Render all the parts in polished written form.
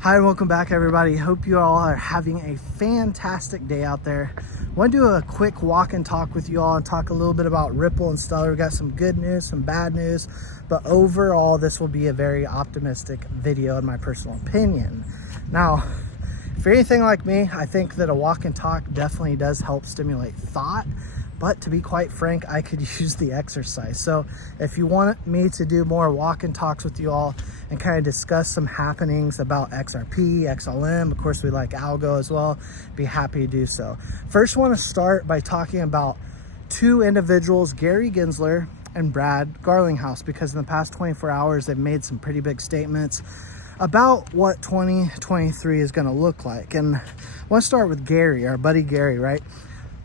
Hi and welcome back, everybody. Hope you all are having a fantastic day out there. I want to do a quick walk and talk with you all and talk a little bit about Ripple and Stellar. We got some good news, some bad news, but overall this will be a very optimistic video in my personal opinion. Now, if you're anything like me, I think that a walk and talk definitely does help stimulate thought. But to be quite frank, I could use the exercise. So if you want me to do more walk and talks with you all and kind of discuss some happenings about XRP, XLM, of course we like algo as well, be happy to do so. First, I want to start by talking about two individuals, Gary Gensler and Brad Garlinghouse, because in the past 24 hours, they've made some pretty big statements about what 2023 is going to look like. And I want to start with Gary, our buddy Gary, right?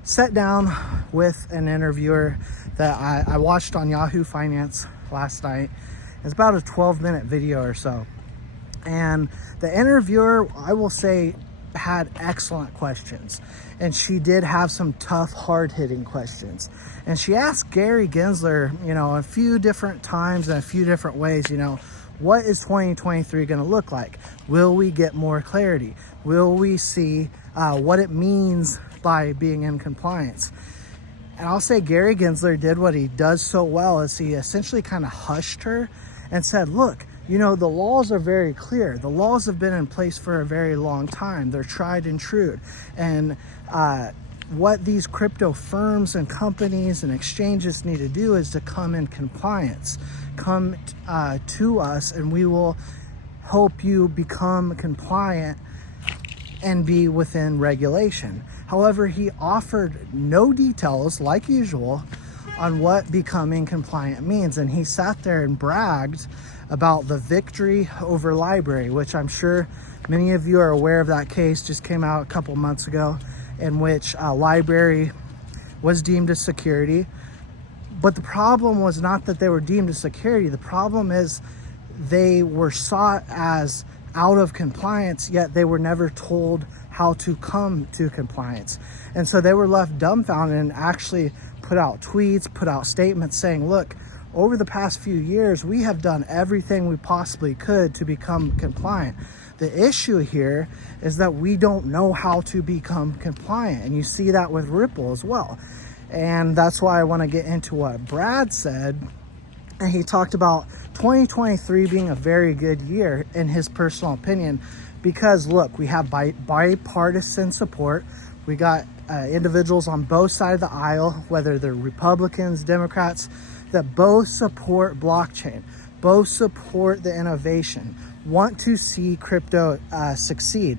Sat down with an interviewer that I watched on Yahoo Finance last night. It's about a 12-minute video or so. And the interviewer, I will say, had excellent questions. And she did have some tough, hard-hitting questions. And she asked Gary Gensler, a few different times and a few different ways, what is 2023 going to look like? Will we get more clarity? Will we see what it means by being in compliance? And I'll say Gary Gensler did what he does so well, is he essentially kind of hushed her and said, look, the laws are very clear. The laws have been in place for a very long time. They're tried and true. And what these crypto firms and companies and exchanges need to do is to come in compliance. Come to us and we will help you become compliant and be within regulation. However, he offered no details, like usual, on what becoming compliant means. And he sat there and bragged about the victory over Library, which I'm sure many of you are aware of. That case just came out a couple months ago, in which Library was deemed a security. But the problem was not that they were deemed a security. The problem is they were sought as out of compliance, yet they were never told how to come to compliance. And so they were left dumbfounded and actually put out tweets, put out statements saying, look, over the past few years, we have done everything we possibly could to become compliant. The issue here is that we don't know how to become compliant. And you see that with Ripple as well. And that's why I want to get into what Brad said. And he talked about 2023 being a very good year in his personal opinion, because look, we have bipartisan support. We got individuals on both sides of the aisle, whether they're Republicans, Democrats, that both support blockchain, both support the innovation, want to see crypto succeed.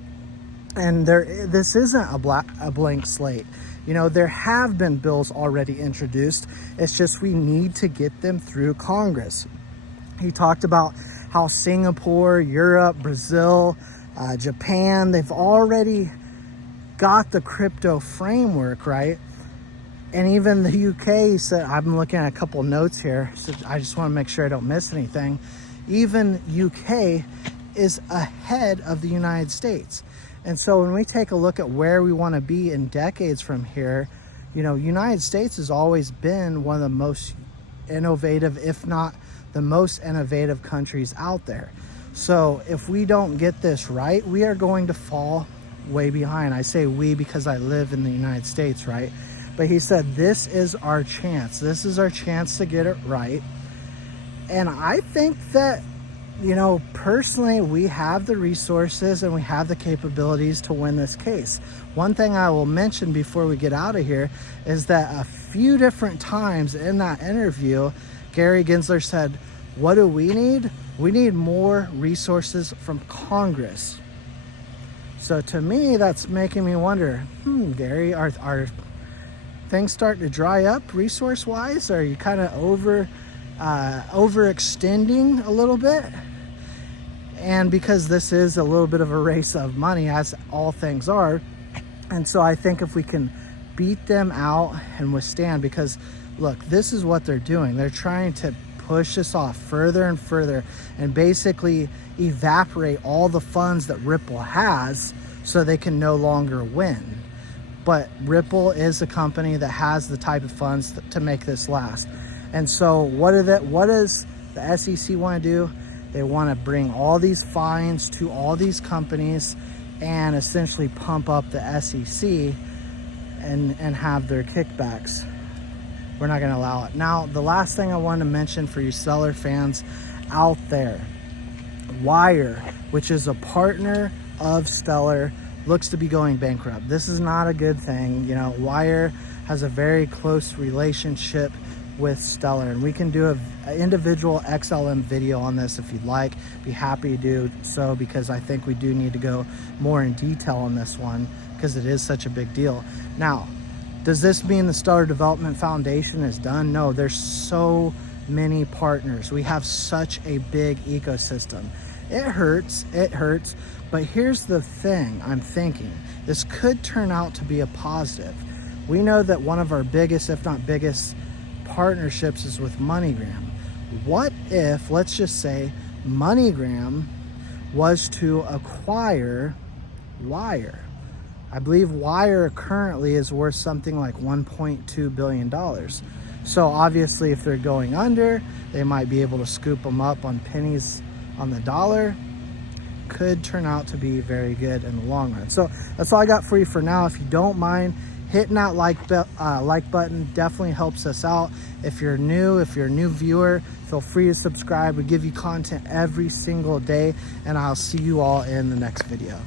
And this isn't a blank slate. There have been bills already introduced. It's just we need to get them through Congress. He talked about how Singapore, Europe, Brazil, Japan, they've already got the crypto framework, right? And even the UK, he said, I'm looking at a couple notes here, so I just want to make sure I don't miss anything. Even UK is ahead of the United States. And so when we take a look at where we want to be in decades from here, United States has always been one of the most innovative, if not the most innovative countries out there. So if we don't get this right, we are going to fall way behind. I say we because I live in the United States, right? But he said, this is our chance. This is our chance to get it right. And I think that, personally, we have the resources and we have the capabilities to win this case. One thing I will mention before we get out of here is that a few different times in that interview, Gary Gensler said, what do we need? We need more resources from Congress. So to me, that's making me wonder, Gary, are things starting to dry up resource-wise? Are you kind of overextending a little bit? And because this is a little bit of a race of money, as all things are, and so I think if we can beat them out and withstand, because look, this is what they're doing. They're trying to push this off further and further and basically evaporate all the funds that Ripple has so they can no longer win. But Ripple is a company that has the type of funds to make this last. And so what does the SEC want to do? They want to bring all these fines to all these companies and essentially pump up the SEC and have their kickbacks. We're not going to allow it. Now, the last thing I want to mention for you Stellar fans out there, Wire, which is a partner of Stellar, looks to be going bankrupt. This is not a good thing. You know, Wire has a very close relationship with Stellar, and we can do an individual XLM video on this if you'd like. Be happy to do so, because I think we do need to go more in detail on this one because it is such a big deal. Now, does this mean the Stellar Development Foundation is done? No, there's so many partners. We have such a big ecosystem. It hurts, but here's the thing I'm thinking. This could turn out to be a positive. We know that one of our biggest, if not biggest, partnerships is with MoneyGram. What if, let's just say, MoneyGram was to acquire Wire? I believe Wire currently is worth something like $1.2 billion. So obviously if they're going under, they might be able to scoop them up on pennies on the dollar. Could turn out to be very good in the long run. So that's all I got for you for now. If you don't mind hitting that like button, definitely helps us out. If you're a new viewer, feel free to subscribe. We give you content every single day, and I'll see you all in the next video.